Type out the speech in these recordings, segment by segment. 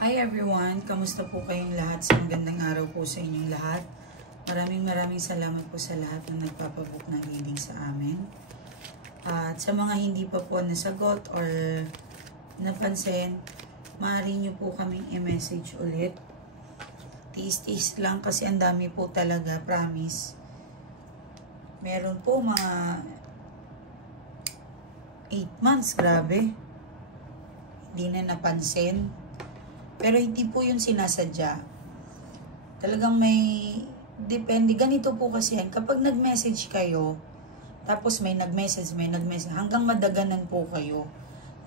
Hi everyone! Kamusta po kayong lahat? Sa magandang araw po sa inyong lahat. Maraming salamat po sa lahat na nagpapabook ng reading sa amin. At sa mga hindi pa po nasagot or napansin, maaari nyo po kaming i-message ulit. Tiis-tiis lang kasi ang dami po talaga, promise. Meron po mga 8 months, grabe. Hindi na napansin. Pero hindi po yun sinasadya. Talagang may depende. Ganito po kasi yan. Kapag nag-message kayo, tapos may nag-message, hanggang madaganan po kayo.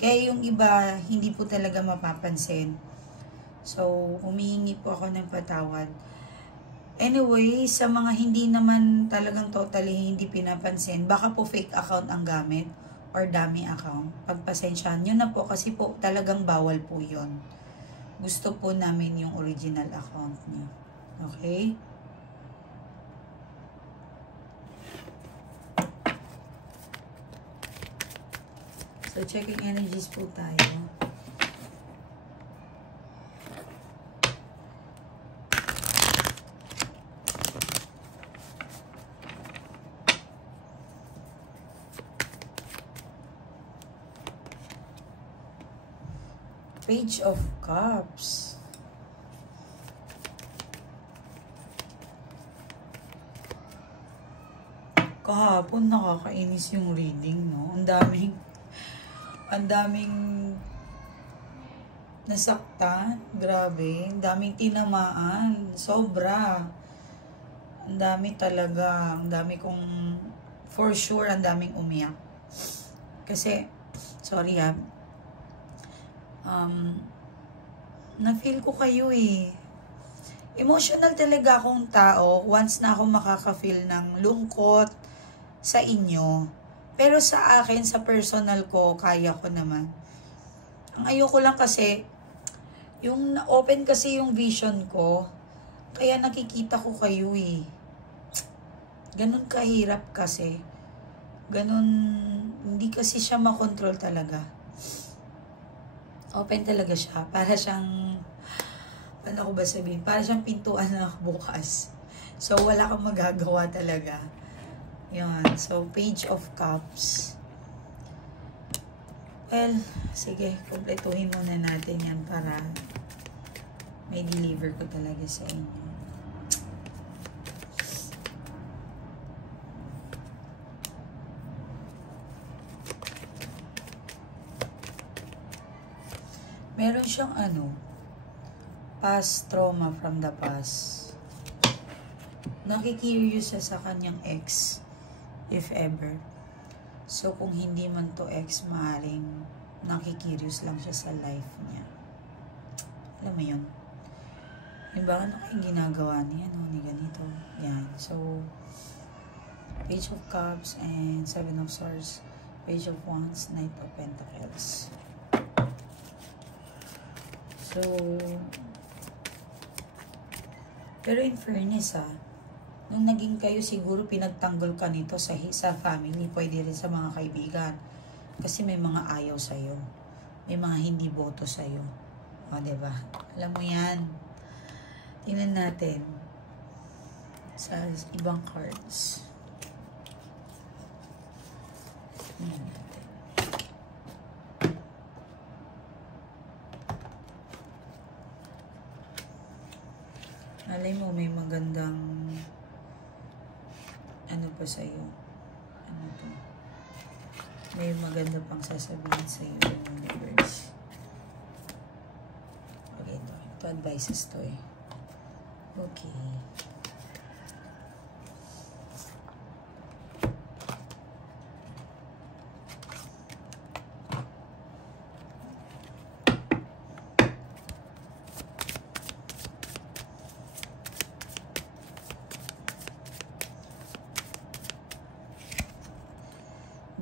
Kaya yung iba, hindi po talaga mapapansin. So, humihingi po ako ng patawad. Anyway, sa mga hindi naman talagang totally hindi pinapansin, baka po fake account ang gamit or dummy account. Pagpasensyahan nyo na po kasi po talagang bawal po yun. Gusto po namin yung original account niyo. Okay? So, checking energies po tayo. Page of Cups. Kahapon nakakainis yung reading, no? Ang daming nasaktan. Grabe. Ang daming tinamaan. Sobra. Ang dami talaga. Ang dami kong, for sure, ang daming umiyak. Kasi, sorry ha, na-feel ko kayo eh. Emotional talaga akong tao once na ako makaka-feel ng lungkot sa inyo. Pero sa akin, sa personal ko, kaya ko naman. Ang ayoko lang kasi, yung na-open kasi yung vision ko, kaya nakikita ko kayo eh. Ganun kahirap kasi. Ganun, hindi kasi siya makontrol talaga. Open talaga siya. Para siyang, paano ko ba sabihin? Para siyang pintuan na bukas. So, wala kang magagawa talaga. Yun. So, Page of Cups. Well, sige. Kompletuhin muna natin yan para may deliver ko talaga sa inyo. Meron siyang past trauma from the past. Nakikurious siya sa kanyang ex, if ever. So, kung hindi man to ex, maaaring nakikurious lang siya sa life niya. Alam mo yun? Yung ba ano kayong ginagawa niya, ni ganito? Yan. So, Page of Cups and Seven of Swords, Page of Wands, Knight of Pentacles. So, pero in fairness nung naging kayo siguro pinagtanggol ka nito sa family, pwede rin sa mga kaibigan. Kasi may mga ayaw sa'yo. May mga hindi boto sa'yo. O, diba? Alam mo yan. Tingnan natin sa ibang cards. Tingnan natin. Alay mo, may magandang ano pa sa'yo. Ano to? May maganda pang sasabihin sa'yo ng universe. Okay, ito advices to eh. Okay.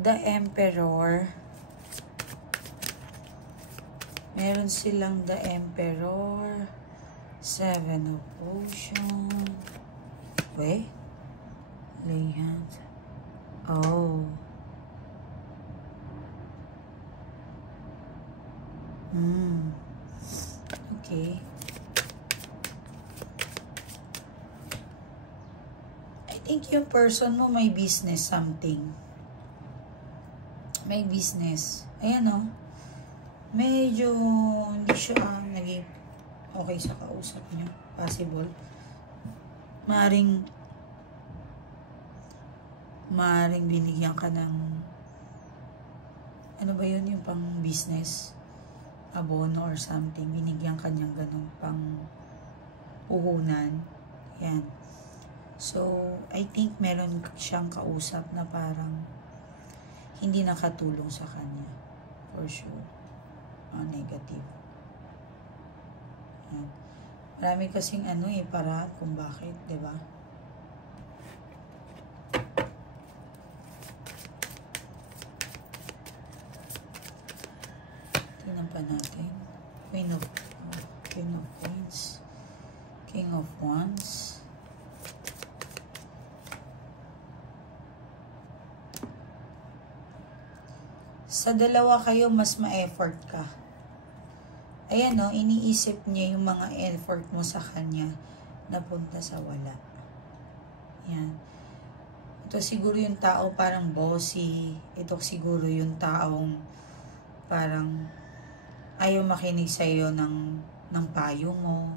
The Emperor. Meron silang The Emperor. Seven of Oceans. Wait. Lay hands. Oh. Okay. I think yung person mo may business something. May business. Ayan o. Medyo hindi siya naging okay sa kausap niyo. Possible. Maring binigyan ka ng ano ba yun, yung pang business abono or something, binigyan ka niyang ganun pang puhunan. Yan. So I think meron siyang kausap na parang hindi nakatulong sa kanya for sure. Negative. Yan. Marami kasing para kung bakit, 'di ba? Tingnan pa natin. Queen of Coins, King of Wands, sa dalawa kayo mas ma-effort ka. Ayan o, iniisip niya yung mga effort mo sa kanya napunta sa wala. Yan. Ito siguro yung tao parang bossy. Ito siguro yung taong parang ayaw makinig sa iyo ng payo mo.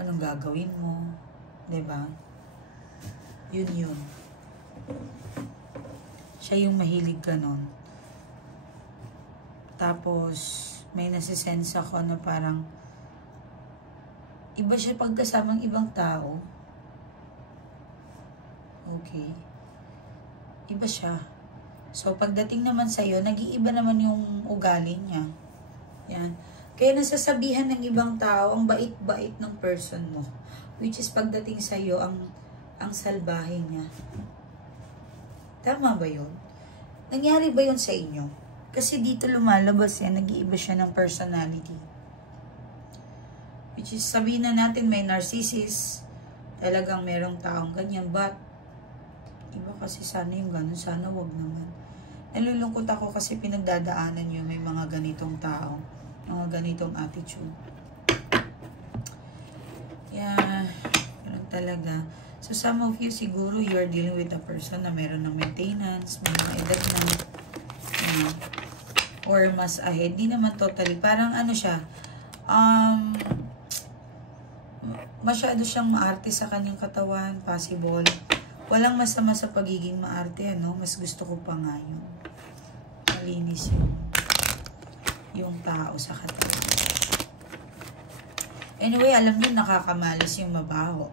Anong gagawin mo. 'Di ba? Yun. Siya yung mahilig ganon. Tapos may nasisense ako na parang iba siya pagkasamang ibang tao. Okay. Iba siya. So, pagdating naman sa'yo, nag-iiba naman yung ugali niya. Yan. Kaya nasasabihan ng ibang tao, ang bait-bait ng person mo. Which is pagdating sa'yo, ang salbahe niya. Tama ba yun? Nangyari ba yun sa inyo? Kasi dito lumalabas yan, nag-iiba siya ng personality. Which is, sabihin na natin may narcissist, talagang merong taong ganyan, but, iba kasi sana yung ganun, sana wag naman. Nalulungkot ako kasi pinagdadaanan nyo may mga ganitong tao, mga ganitong attitude. Yeah, ganun talaga. So, some of you siguro, you're dealing with a person na meron ng maintenance, may mga edad na, or mas ahead. Di naman totally. Parang siya, masyado siyang maarte sa kanyang katawan. Possible. Walang masama sa pagiging maarte, Mas gusto ko pa nga yun. Malinis yung tao sa katawan. Anyway, alam niyo, nakakamalas yung mabaho.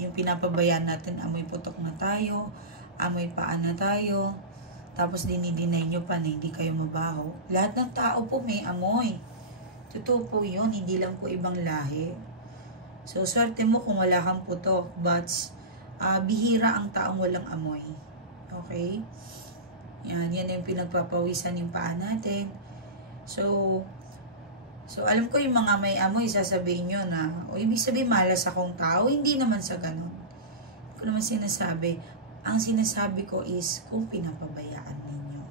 Yung pinapabayaan natin, amoy putok na tayo, amoy paan na tayo, tapos dinidinay nyo pa na hindi kayo mabaho. Lahat ng tao po may amoy. Totoo po yun, hindi lang po ibang lahi. So, swerte mo kung wala kang putok. But, bihira ang taong walang amoy. Okay? Yan yung pinagpapawisan yung paa natin. So, alam ko yung mga may amoy, sasabihin nyo na, ibig sabihin malas akong tao. Hindi naman sa ganun. Hindi ko naman sinasabi. Ang sinasabi ko is kung pinapabayaan ninyo.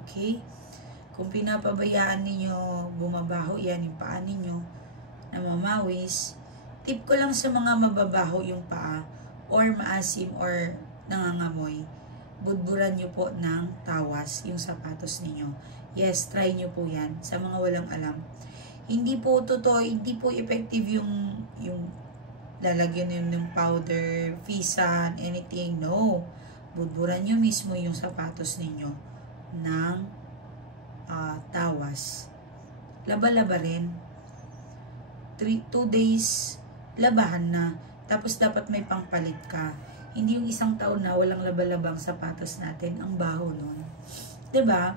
Okay? Kung pinapabayaan ninyo, bumabaho yan yung paa ninyo, namamawis. Tip ko lang sa mga mababaho yung paa, or maasim, or nangangamoy, budburan nyo po ng tawas yung sapatos ninyo. Yes, try nyo po yan. Sa mga walang alam. Hindi po totoo, hindi po effective yung lalagyan nyo ng powder, fisan, anything. No. Budburan nyo mismo yung sapatos ninyo ng tawas. Laba-laba rin. 2 days, labahan na. Tapos dapat may pangpalit ka. Hindi yung isang taon na walang laba-labang sapatos natin. Ang baho nun. 'Di ba?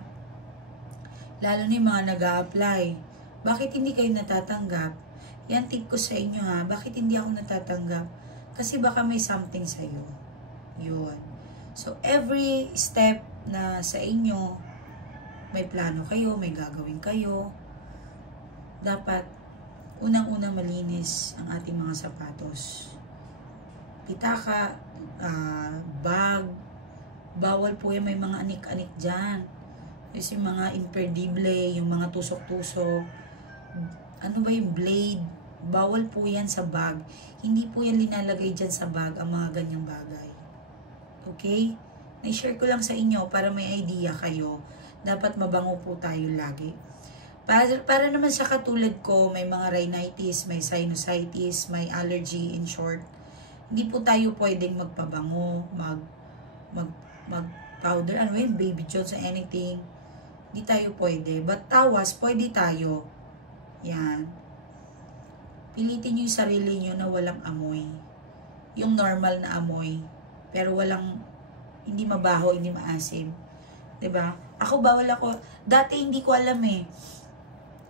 Lalo na yung mga nag-a-apply. Bakit hindi kayo natatanggap? Yan tip ko sa inyo ha. Bakit hindi ako natatanggap? Kasi baka may something sa'yo. Yun. So, every step na sa inyo, may plano kayo, may gagawin kayo. Dapat, unang-unang malinis ang ating mga sapatos. Pitaka, bag, bawal po yan, may mga anik-anik dyan. Kasi yung mga imperdible, yung mga tusok-tusok, Ano ba yung blade? Bawal po yan sa bag. Hindi po yan linalagay dyan sa bag, ang mga ganyang bagay. Okay? Na-share ko lang sa inyo para may idea kayo. Dapat mabango po tayo lagi. Para naman sa katulad ko, may mga rhinitis, may sinusitis, may allergy, in short. Hindi po tayo pwedeng magpabango, mag-powder, ano yun, baby Jones, anything. Hindi tayo pwede. But tawas, pwede tayo. Yan. Pilitin nyo yung sarili nyo na walang amoy. Yung normal na amoy. Pero hindi mabaho, hindi maasim. 'Di ba? Ako bawal ako. Dati hindi ko alam eh.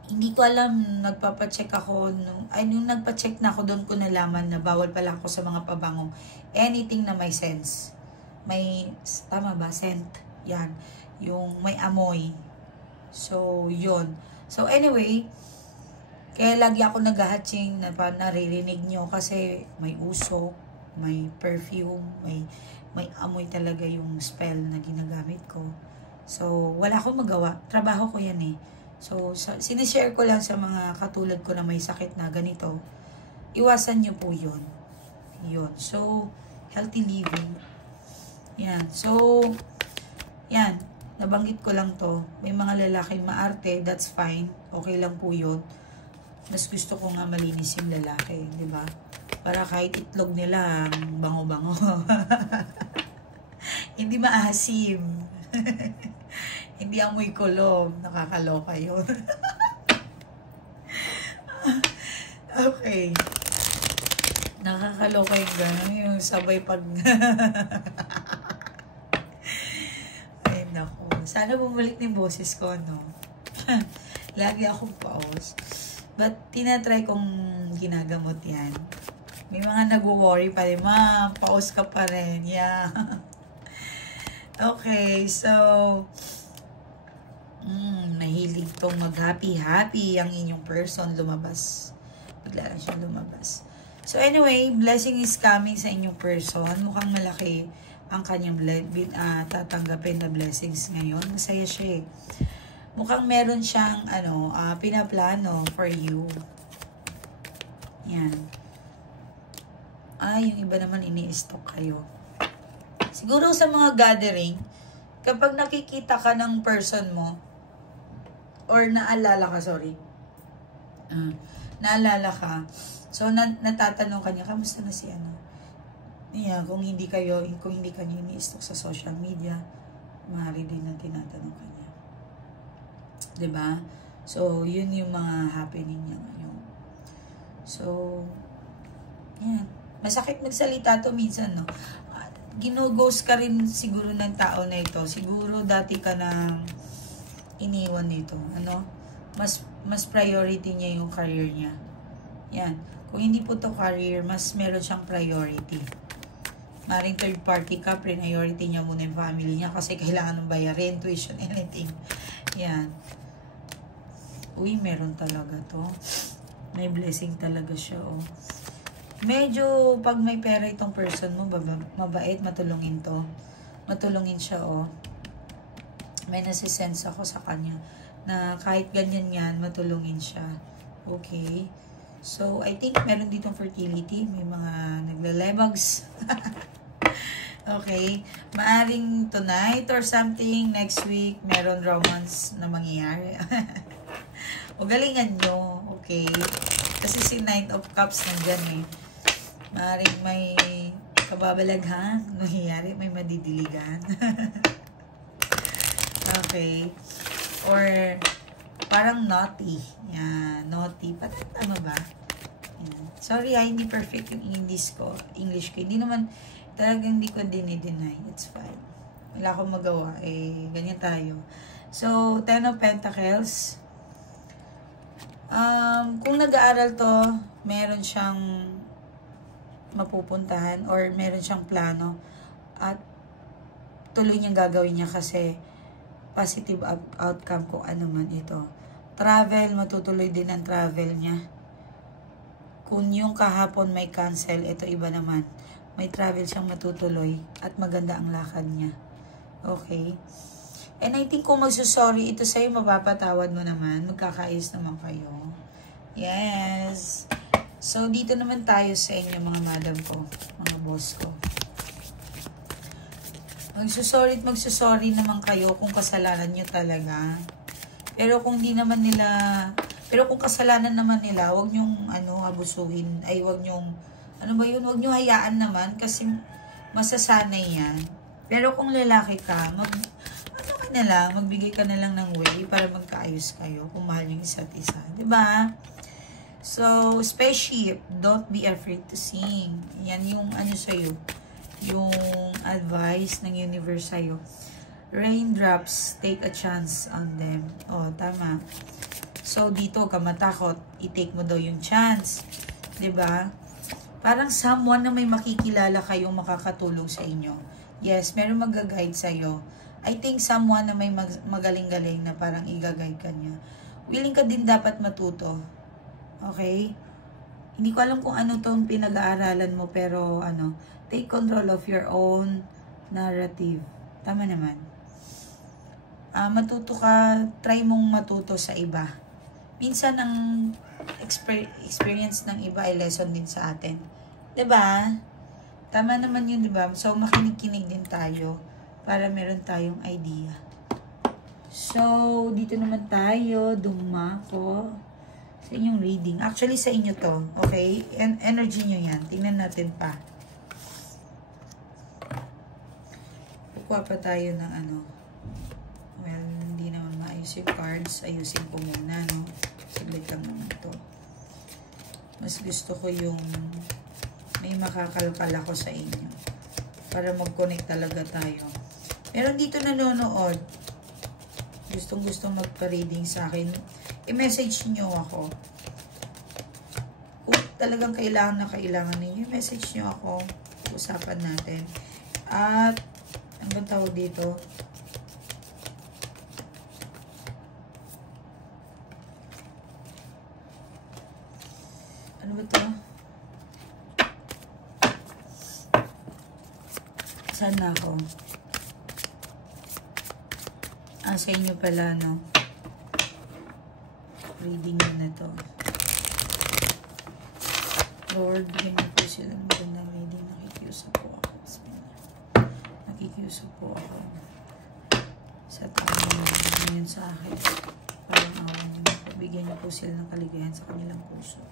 Hindi ko alam, nagpapacheck ako. Nung nagpacheck na ako, doon ko nalaman na bawal pala ako sa mga pabango. Anything na may sense. May, tama ba? Scent. Yan. Yung may amoy. So, yun. So, anyway, kaya lagi ako nag-hatching na naririnig nyo kasi may usok, may perfume, may amoy talaga yung spell na ginagamit ko. So, wala akong magawa. Trabaho ko yan eh. So, sinishare ko lang sa mga katulad ko na may sakit na ganito. Iwasan nyo po yun. Yun. So, healthy living. Yan. So, yan. Nabanggit ko lang to. May mga lalaking maarte, that's fine. Okay lang po yun. Mas gusto ko nga malinis yung lalaki, di ba? Para kahit itlog nila, bango-bango. Hindi maasim. Hindi amoy kulom. Nakakaloka yun. Okay. Nakakaloka yung gano'n. Yung sabay pag... Ay, naku. Sana bumalik na yung boses ko, no? Lagi akong pause. But, tinatry kong ginagamot yan. May mga nag-worry pa rin. Ma'am, pause ka pa rin. Yeah. Okay, so... mahilig tong mag-happy-happy ang inyong person lumabas. Bigla lang siya lumabas. So, anyway, blessing is coming sa inyong person. Mukhang malaki ang kanyang tatanggapin na blessings ngayon. Masaya siya eh. Mukhang meron siyang pinaplano for you. Yan. Yung iba naman ini-stock kayo. Siguro sa mga gathering, kapag nakikita ka ng person mo, or naalala ka, naalala ka, so natatanong ka niya, kamusta na si ano? Yeah, kung hindi kayo ini-stock sa social media, maaari din na tinatanong ka niya. 'Di ba? So, yun yung mga happening niya ngayon. So, yan. Masakit magsalita to minsan, no? Ginughost ka rin siguro ng tao na ito. Siguro dati ka nang iniwan nito. Ano? Mas priority niya yung career niya. Yan. Kung hindi po to career, mas meron siyang priority. Maring third party ka, priority niya muna yung family niya kasi kailangan ng bayarin, tuition, anything. Yan. Uy, meron talaga to. May blessing talaga siya, oh. Medyo, pag may pera itong person mo, mabait, matulungin to. Matulungin siya, oh. May nasisense ako sa kanya na kahit ganyan yan, matulungin siya. Okay. So, I think meron ditong fertility. May mga naglalebags. Okay. Maaring tonight or something, next week, meron romance na mangyayari. O galingan nyo, okay? Kasi si Nine of Cups nandyan eh. Maaring may kababalaghan, nangyayari, may madidiligan. Okay. Or parang naughty. Yan, naughty. Tama ba? Yan. Sorry, hindi perfect yung English ko. Hindi naman, talagang hindi ko dinideny. It's fine. Wala akong magawa. Ganyan tayo. So, Ten of Pentacles. Kung nag-aaral to, meron siyang mapupuntahan or meron siyang plano at tuloy niyang gagawin niya kasi positive outcome kung ano man ito. Travel, matutuloy din ang travel niya. Kung yung kahapon may cancel, ito iba naman. May travel siyang matutuloy at maganda ang lakad niya. Okay? And I think kung magsusorry ito sa'yo, mapapatawad mo naman. Magkakaayos naman kayo. Yes. So, dito naman tayo sa inyo, mga madam ko, mga boss ko. Magsusorry naman kayo kung kasalanan nyo talaga. Pero kung di naman nila, pero kung kasalanan naman nila, wag nyong, abusuhin. Ay, wag nyong, wag nyong hayaan naman kasi masasanay yan. Pero kung lalaki ka, magbigay ka na lang ng way para magkaayos kayo kung mahal yung isa't isa. Diba? So, spaceship, don't be afraid to sing. Yan yung sa'yo. Yung advice ng universe sa'yo. Raindrops, take a chance on them. Oh, tama. So, dito ka matakot. I-take mo daw yung chance. Diba? Parang someone na may makikilala kayong makakatulong sa inyo. Yes, meron mag-guide sa'yo. I think someone na may magaling-galing na parang i-guide ka niya. Willing ka din dapat matuto. Okay? Hindi ko alam kung ano tong pinag-aaralan mo, pero take control of your own narrative. Tama naman. Matuto ka, try mong matuto sa iba. Minsan ang experience ng iba ay lesson din sa atin. 'Di ba? Tama naman yun, 'di ba? So makinig-kinig din tayo para meron tayong idea. So, dito naman tayo, dumako sa inyong reading. Actually, sa inyo to. Okay? Energy nyo yan. Tingnan natin pa. Kukuha pa tayo ng well, hindi naman maayos yung cards. Ayusin ko muna, no? Saglit lang naman to. Mas gusto ko yung may makakalkal ako sa inyo. Para mag-connect talaga tayo. Meron dito nanonood. Gustong-gustong magpa-reading sa akin. I-message nyo ako. Kung talagang kailangan ninyo, i-message nyo ako. Usapan natin. At, ano bang tawag dito? Ano ba ito? Saan na ako? Sa inyo pala, no? Reading nyo na to. Lord, bigyan niyo po sila ng magandang reading. Nakikiusap po ako. Nakikiusap po ako sa tao ngayon sa akin. Parang awan niyo po. Bigyan niyo po sila ng kaligayahan sa kanilang puso.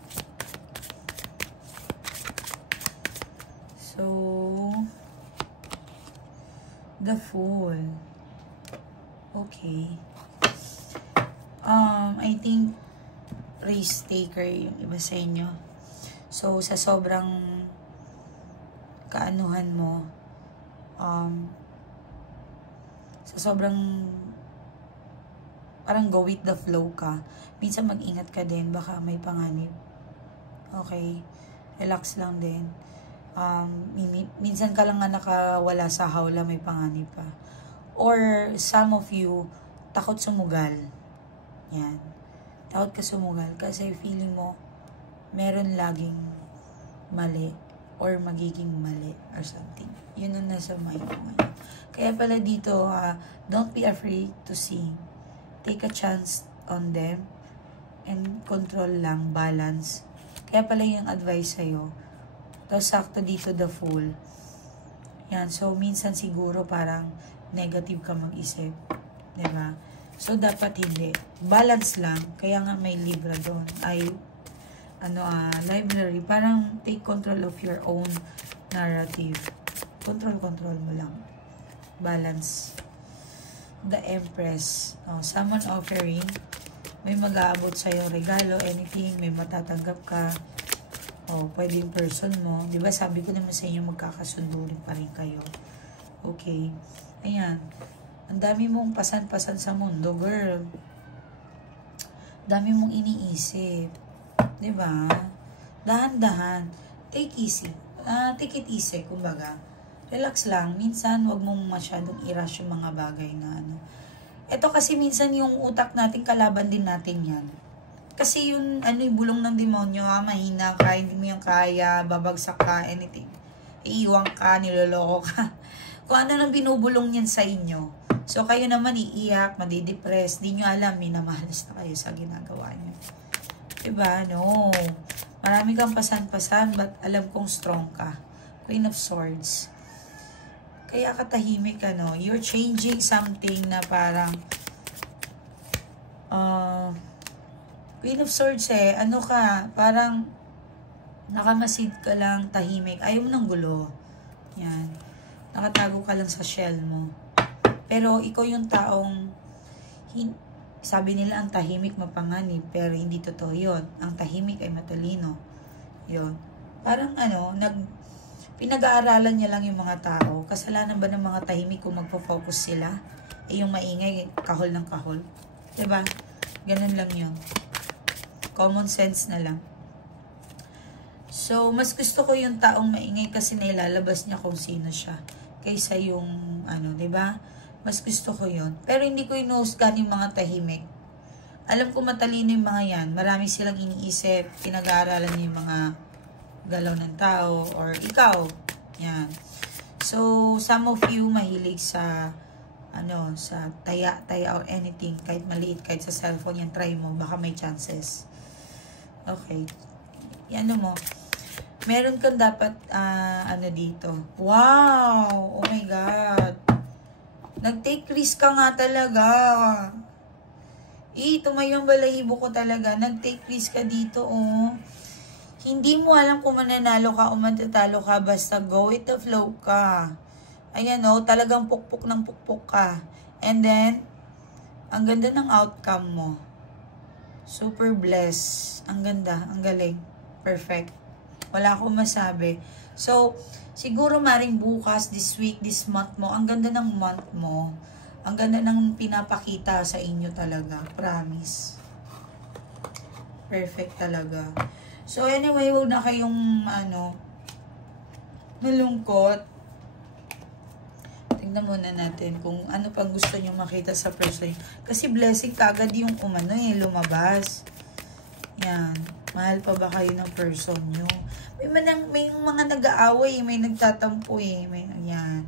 So, the Fool. Okay. I think risk taker yung iba sa inyo. So, sa sobrang kaanuhan mo, sa sobrang parang go with the flow ka, minsan mag-ingat ka din, baka may panganib. Okay? Relax lang din. Minsan ka lang nga nakawala sa hawla, may panganib pa. Or some of you, takot sumugal. Yan. Takot ka sumugal kasi feeling mo meron laging mali or magiging mali or something. Yun ang nasa mind mo ngayon. Kaya pala dito, don't be afraid to sing. Take a chance on them and control lang, balance. Kaya pala yung advice sa'yo. Tapos sakto dito the Fool. Yan. So, minsan siguro parang negative ka mag-isip. Diba? So, dapat hindi. Balance lang. Kaya nga may libra doon. Ay, library. Parang take control of your own narrative. Control mo lang. Balance. The Empress. Someone offering. May mag-aabot sa'yo regalo, anything. May matatanggap ka. Pwede yung person mo. Diba, sabi ko naman sa inyo, magkakasundo rin pa rin kayo. Okay. Ayan. Ang dami mong pasan-pasan sa mundo, girl. Dami mong iniisip. Diba? Dahan-dahan. Take it easy, kumbaga. Relax lang. Minsan, wag mong masyadong i-rush yung mga bagay na Ito kasi minsan yung utak natin, kalaban din natin yan. Kasi yung bulong ng demonyo, mahina ka, hindi mo yung kaya, babagsak ka, anything. Iiwan ka, niloloko ka. Kung ano nang binubulong niyan sa inyo. So, kayo naman iiyak, madidepress, di nyo alam, minamahalas na kayo sa ginagawa nyo. Diba? No. Marami kang pasan-pasan, but alam kong strong ka. Queen of Swords. Kaya katahimik ka, no? You're changing something na parang Queen of Swords ano ka, parang nakamasid ka lang, tahimik. Ayaw mo ng gulo. Yan. Nakatago ka lang sa shell mo. Pero ikaw yung taong, sabi nila ang tahimik mapanganib, pero hindi totoo yun. Ang tahimik ay matalino. Yun. Parang pinag-aaralan niya lang yung mga tao. Kasalanan ba ng mga tahimik kung magpo-focus sila? Yung maingay, kahol ng kahol. Diba? Ganun lang yun. Common sense na lang. So, mas gusto ko yung taong maingay kasi nailalabas niya kung sino siya. Kaysa yung, diba? Mas gusto ko yun. Pero hindi ko inuhusgan yung mga tahimik. Alam ko matalino yung mga yan. Marami silang iniisip, pinag-aaralan yung mga galaw ng tao, or ikaw. Yan. So, some of you mahilig sa sa taya or anything, kahit maliit, kahit sa cellphone, yan, try mo, baka may chances. Okay. Yan mo. Meron kang dapat, dito. Wow! Oh my God! Nag-take risk ka nga talaga. Tumayo ang balahibo ko talaga. Nag-take risk ka dito, oh. Hindi mo alam kung mananalo ka o matatalo ka, basta go with the flow ka. Ayan, oh, talagang pukpok ng pukpok ka. And then, ang ganda ng outcome mo. Super blessed. Ang ganda, ang galing. Perfect. Wala akong masabi. So, siguro maring bukas, this week, this month mo, ang ganda ng month mo. Ang ganda ng pinapakita sa inyo talaga. Promise. Perfect talaga. So, anyway, huwag na kayong, nalungkot. Tingnan muna natin kung ano pang gusto nyo makita sa person. Kasi blessing kagad yung lumabas. Yan. Mahal pa ba kayo ng person nyo? May mga nag-aaway, may nagtatampo yan.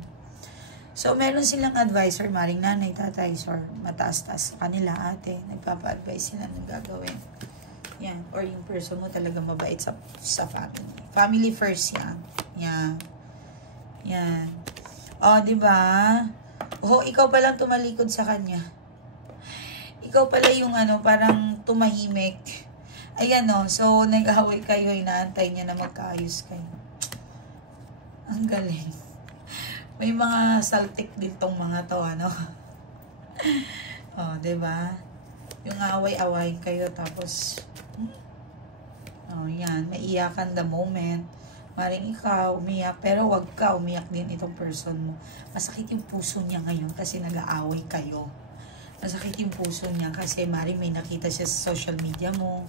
So, meron silang advisor, maring nanay, tatay, or mataas-taas kanila, ate. Nagpapa-advise sila ng gagawin. Yan. Or yung person mo talaga mabait sa family. Family first yan. Yan. Yan. Oh, diba? Oh, ikaw palang tumalikod sa kanya. Ikaw pala yung parang tumahimik. Ayan, so nag-away kayo, inaantay niya na magkaayos kayo. Ang galing. May mga saltik din tong mga to, Oh, diba? Yung away-away kayo, tapos, yan, maiyakan the moment. Maring ikaw, umiyak, pero wag ka umiyak din itong person mo. Masakit yung puso niya ngayon kasi nag-aaway kayo. Masakit yung puso niya kasi maring may nakita siya sa social media mo.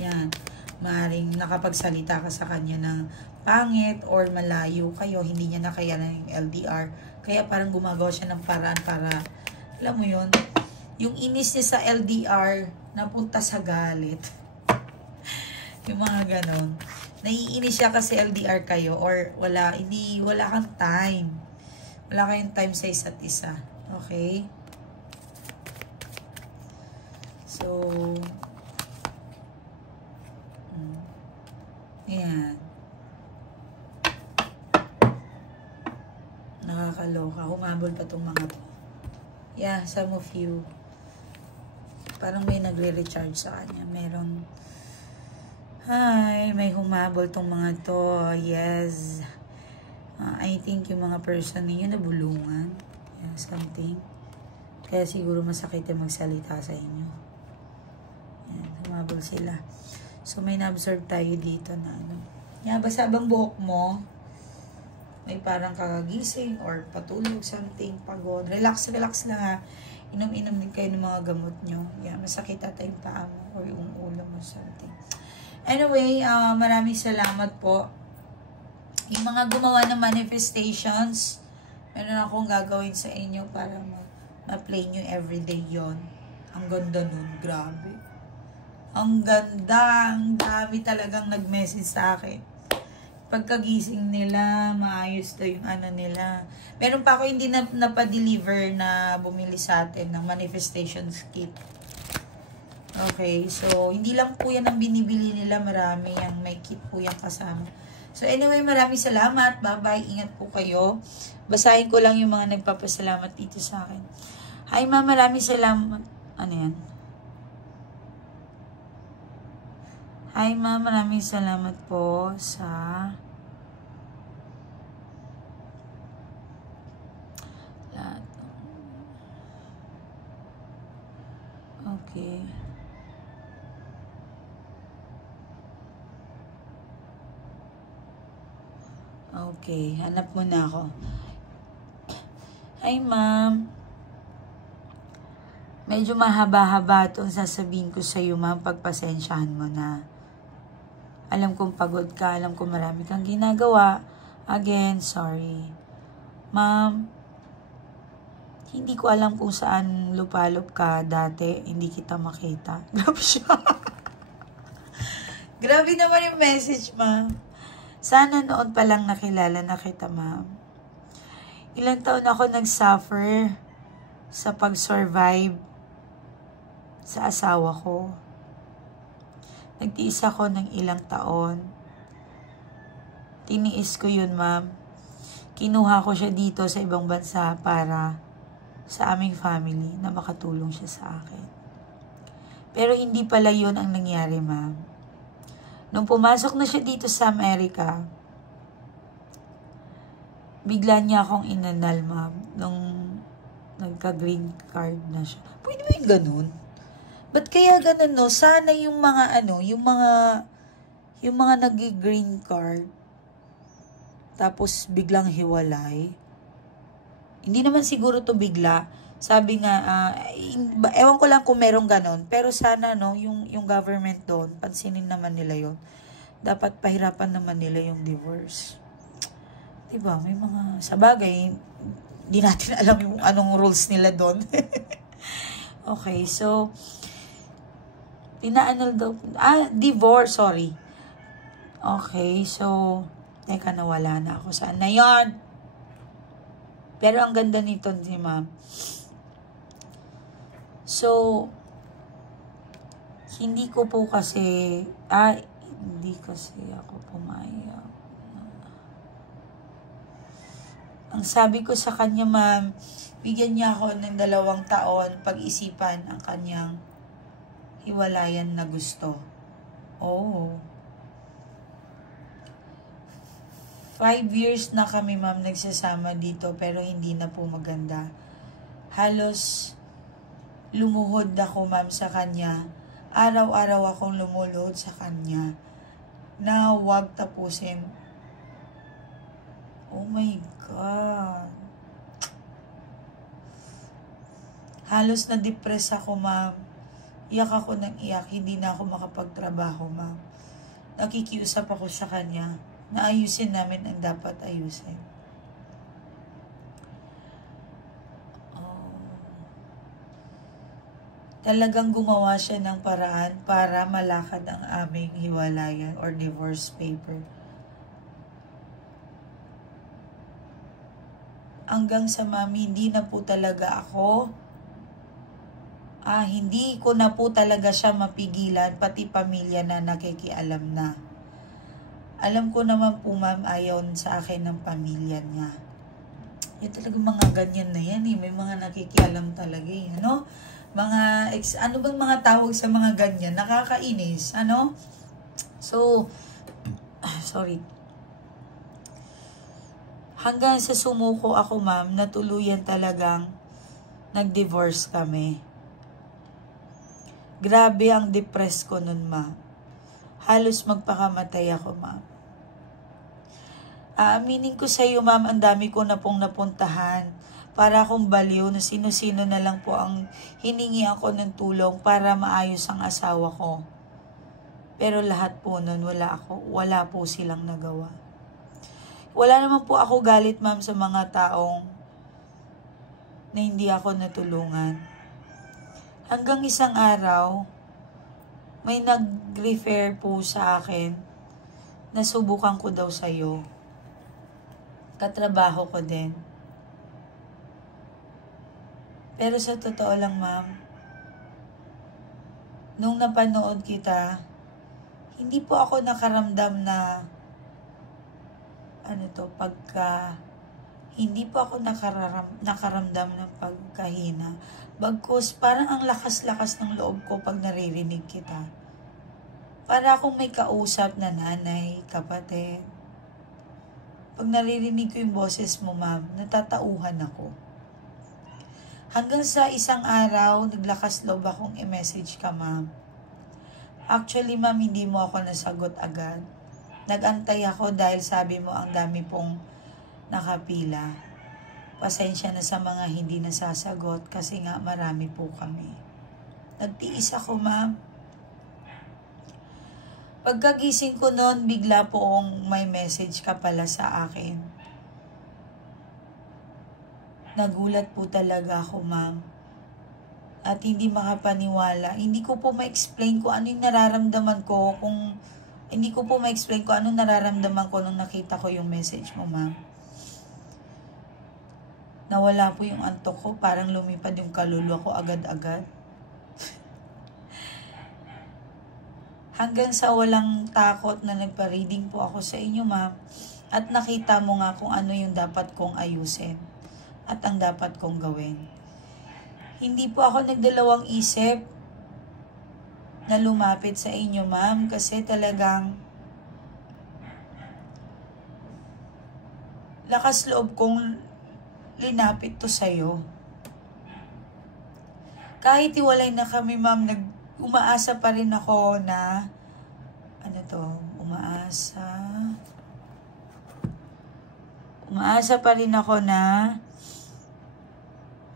Yan. Maring nakapagsalita ka sa kanya ng pangit or malayo kayo, hindi niya nakayanan yung LDR. Kaya parang gumagawa siya ng paraan para, alam mo yun, yung inis niya sa LDR, napunta sa galit. Yung mga ganon. Naiinis siya kasi LDR kayo or wala kang time. Wala kayong time sa isa't isa. Okay? So, ayan. Nakakaloka. Humabol pa tong mga to. Yeah, some of you. Parang may nagre-recharge sa kanya. Meron. Hi, may humabol tong mga to. Yes. I think yung mga person ninyo nabulungan. Yeah, something. Kaya siguro masakit yung magsalita sa inyo. Yan, humabol sila. So, may na-absorb tayo dito na Yeah, basta bang buhok mo, may parang kakagising or patulog, something, pagod. Relax lang ha. Inom-inom din kayo ng mga gamot nyo. Yeah, masakit ata yung paa mo or yung ulo mo, something. Anyway, maraming salamat po. Yung mga gumawa ng manifestations, meron akong gagawin sa inyo para ma-play nyo everyday yon. Ang ganda nun, grabe. Ang ganda, ang dami talagang nag-message sa akin. Pagkagising nila, maayos daw yung nila. Meron pa ako hindi napadeliver na bumili sa atin ng manifestation kit. Okay, so hindi lang po yan ang binibili nila, marami yan, may kit po yan kasama. So anyway, maraming salamat, bye-bye, ingat po kayo. Basahin ko lang yung mga nagpapasalamat dito sa akin. Hi ma'am, maraming salamat. Ano yan? Hi ma'am, maraming salamat po sa lahat. Okay. Okay, hanap mo na ako. Hi, ma'am. Medyo mahaba-haba itong sasabihin ko sa iyo, ma'am. Pagpasensyahan mo na. Alam kong pagod ka. Alam kong marami kang ginagawa. Again, sorry. Ma'am, hindi ko alam kung saan lupalop ka dati. Hindi kita makita. Grabe siya. Grabe naman yung message, ma'am. Sana noon pa lang nakilala na kita, ma'am. Ilang taon ako nag-suffer sa pag-survive sa asawa ko. Nagtiis ako ng ilang taon. Tiniis ko yun, ma'am. Kinuha ko siya dito sa ibang bansa para sa aming family na makatulong siya sa akin. Pero hindi pala yun ang nangyari, ma'am. Nung pumasok na siya dito sa Amerika, bigla niya akong inanal, ma'am, nung nagka-green card na siya. Pwede ba yung ganun? Ba't kaya ganun, no? Sana yung mga, yung mga nag-green card, tapos biglang hiwalay. Hindi naman siguro to bigla. Sabi nga, ewan ko lang kung merong ganon. Pero sana, no, yung government doon, pansinin naman nila yon. Dapat pahirapan naman nila yung divorce. Diba? May mga, sa bagay, di natin alam yung anong rules nila doon. Okay, so, divorce, sorry. Okay, so, teka, nawala na ako. Saan na yun? Pero ang ganda nito, si ma'am. So, hindi ko po kasi, hindi kasi ako pumayag. Ang sabi ko sa kanya, ma'am, bigyan niya ako ng 2 taon pag-isipan ang kanyang hiwalayan na gusto. Oh. 5 years na kami, ma'am, nagsasama dito pero hindi na po maganda. Halos lumuhod ako, ma'am, sa kanya. Araw-araw akong lumuluhod sa kanya na huwag tapusin. Oh my God. Halos na-depress ako, ma'am. Iyak ako ng iyak. Hindi na ako makapagtrabaho, ma'am. Nakikiusap ako sa kanya na ayusin namin ang dapat ayusin. Talagang gumawa siya ng paraan para malakad ang aming hiwalayan or divorce paper. Hanggang sa mami, hindi ko na po talaga siya mapigilan, pati pamilya na nakikialam na. Alam ko naman po, ma'am, ayaw sa akin ng pamilya niya. Yung talagang mga ganyan na yan, may mga nakikialam talaga, ano? Ano bang mga tawag sa mga ganyan? Nakakainis, ano? So, sorry. Hanggang sa sumuko ako, ma'am, natuluyan talagang nag-divorce kami. Grabe ang depressed ko nun, ma'am. Halos magpakamatay ako, ma'am. Aaminin ko sa iyo, ma'am, ang dami ko na pong napuntahan. Para akong baliw na sino-sino na lang po ang hiningi ako ng tulong para maayos ang asawa ko. Pero lahat po nun, wala po silang nagawa. Wala naman po ako galit, ma'am, sa mga taong na hindi ako natulungan. Hanggang isang araw, may nag-refer po sa akin na subukan ko daw sa'yo. Katrabaho ko din. Pero sa totoo lang, ma'am, nung napanood kita, hindi po ako nakaramdam na hindi po ako nakaramdam ng pagkahina. Bagkus parang ang lakas-lakas ng loob ko pag naririnig kita. Para akong may kausap na nanay, kapatid. Pag naririnig ko yung boses mo, ma'am, natatauhan ako. Hanggang sa isang araw, naglakas loob akong i-message ka, ma'am. Actually, ma'am, hindi mo ako nasagot agad. Nagantay ako dahil sabi mo ang dami pong nakapila. Pasensya na sa mga hindi nasasagot kasi nga marami po kami. Nagtiis ako, ma'am. Pagkagising ko noon, bigla poong may message ka pala sa akin. Nagulat po talaga ako, ma'am. At hindi makapaniwala. Hindi ko po ma-explain kung ano yung nararamdaman ko. Hindi ko po ma-explain kung anong nararamdaman ko nung nakita ko yung message mo, ma'am. Nawala po yung antok ko. Parang lumipad yung kaluluwa ko agad-agad. Hanggang sa walang takot na nagpa-reading po ako sa inyo, ma'am. At nakita mo nga kung ano yung dapat kong ayusin. At ang dapat kong gawin. Hindi po ako nagdalawang isip na lumapit sa inyo, ma'am. Kasi talagang lakas loob kong linapit to sa'yo. Kahit iwalay na kami, ma'am, umaasa pa rin ako na umaasa pa rin ako na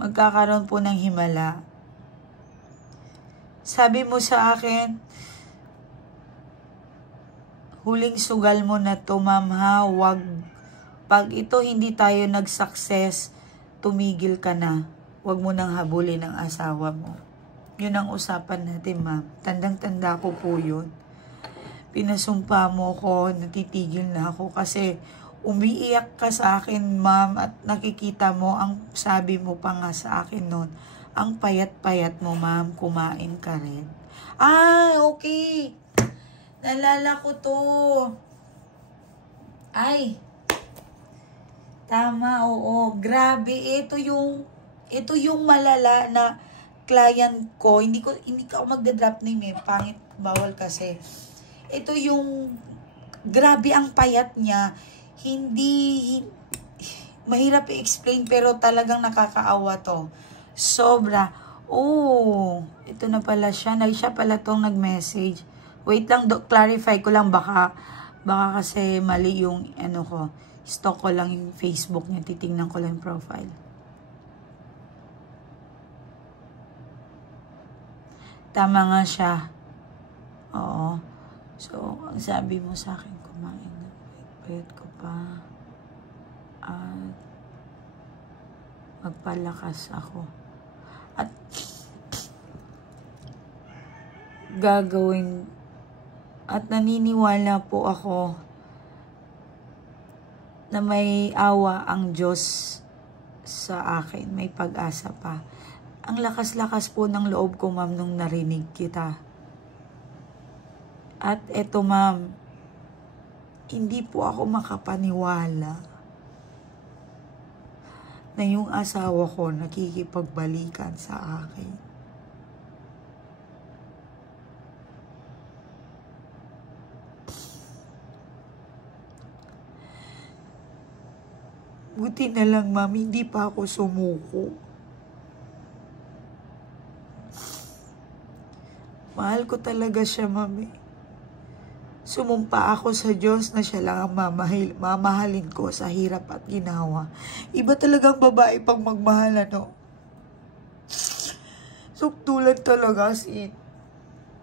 magkakaroon po ng himala. Sabi mo sa akin, huling sugal mo na to, ma'am, ha, pag ito hindi tayo nag-success, tumigil ka na. Huwag mo nang habulin ang asawa mo. Yun ang usapan natin, ma'am. Tandang-tanda ko po yun. Pinasumpa mo ko, natitigil na ako kasi umiiyak ka sa akin, ma'am, at nakikita mo, ang sabi mo pa nga sa akin nun, ang payat-payat mo, ma'am, kumain ka rin. Okay. Nalala ko to. Ay. Tama, oo. Grabe, ito yung malala na client ko, hindi ko ako magda-drop name, pangit, bawal kasi. Ito yung grabe ang payat niya. Hindi mahirap i-explain pero talagang nakakaawa to. Sobra. Ito na pala siya. Siya pala tong nag-message. Wait lang, clarify ko lang, baka kasi mali yung ko. Stalk ko lang yung Facebook niya, titingnan ko lang yung profile. Tama nga siya. Oo. So, ang sabi mo sa akin, kumain na. Payat ko pa. At magpalakas ako. At gagawin. At naniniwala po ako na may awa ang Diyos sa akin. May pag-asa pa. Ang lakas-lakas po ng loob ko, ma'am, nung narinig kita. At eto, ma'am, hindi po ako makapaniwala na yung asawa ko nakikipagbalikan sa akin. Buti na lang, ma'am, hindi pa ako sumuko. Mahal ko talaga siya, mami. Sumumpa ako sa Diyos na siya lang ang mamahalin ko sa hirap at ginawa. Iba talagang babae pag magmahal, ano? Suktulan talaga,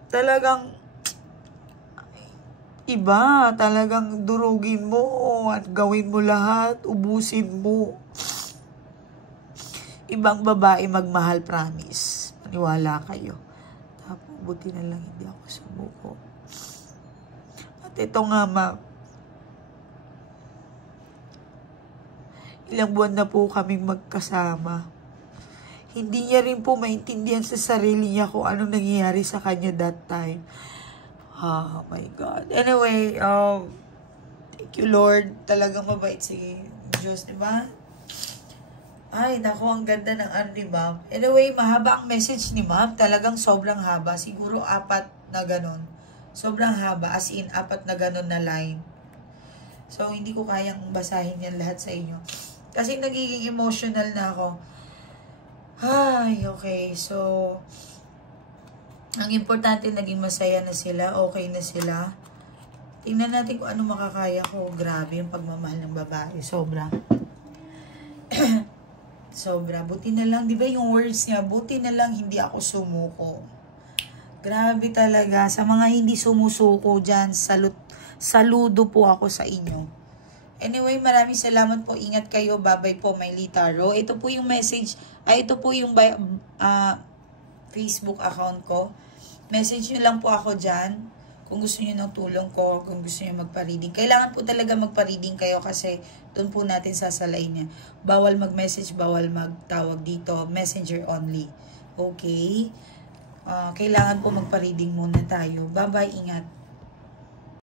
talagang iba. Talagang durugin mo at gawin mo lahat. Ubusin mo. Ibang babae magmahal, promise. Maniwala kayo. Buti na lang hindi ako sumuko. At ito nga, ma'am. Ilang buwan na po kaming magkasama. hindi niya rin po maintindihan sa sarili niya kung anong nangyayari sa kanya that time. Oh my God. Anyway, thank you Lord. Talagang mabait si Diyos, di ba? Ay, naku, ang ganda ng ano ni ma'am. Anyway, mahaba ang message ni ma'am. Talagang sobrang haba. Siguro 4 na ganon. Sobrang haba. As in, 4 na ganon na line. So, hindi ko kayang basahin yan lahat sa inyo. Kasi nagiging emotional na ako. Ay, okay. So, ang importante, naging masaya na sila. Okay na sila. Tingnan natin kung ano makakaya ko. Grabe yung pagmamahal ng babae. Sobra. Sobra. Buti na lang. Di ba yung words niya? Buti na lang hindi ako sumuko. Grabe talaga. Sa mga hindi sumusuko dyan, saludo po ako sa inyo. Anyway, maraming salamat po. Ingat kayo. Bye-bye po, Mylee Tarot. Ito po yung message. Ito po yung Facebook account ko. Message nyo lang po ako dyan. Kung gusto nyo ng tulong ko, kung gusto nyo magpa-reading. Kailangan po talaga magpa-reading kayo kasi doon po natin sasalain niya. Bawal mag-message, bawal magtawag dito. Messenger only. Okay? Kailangan po magpa-reading muna tayo. Bye-bye, ingat.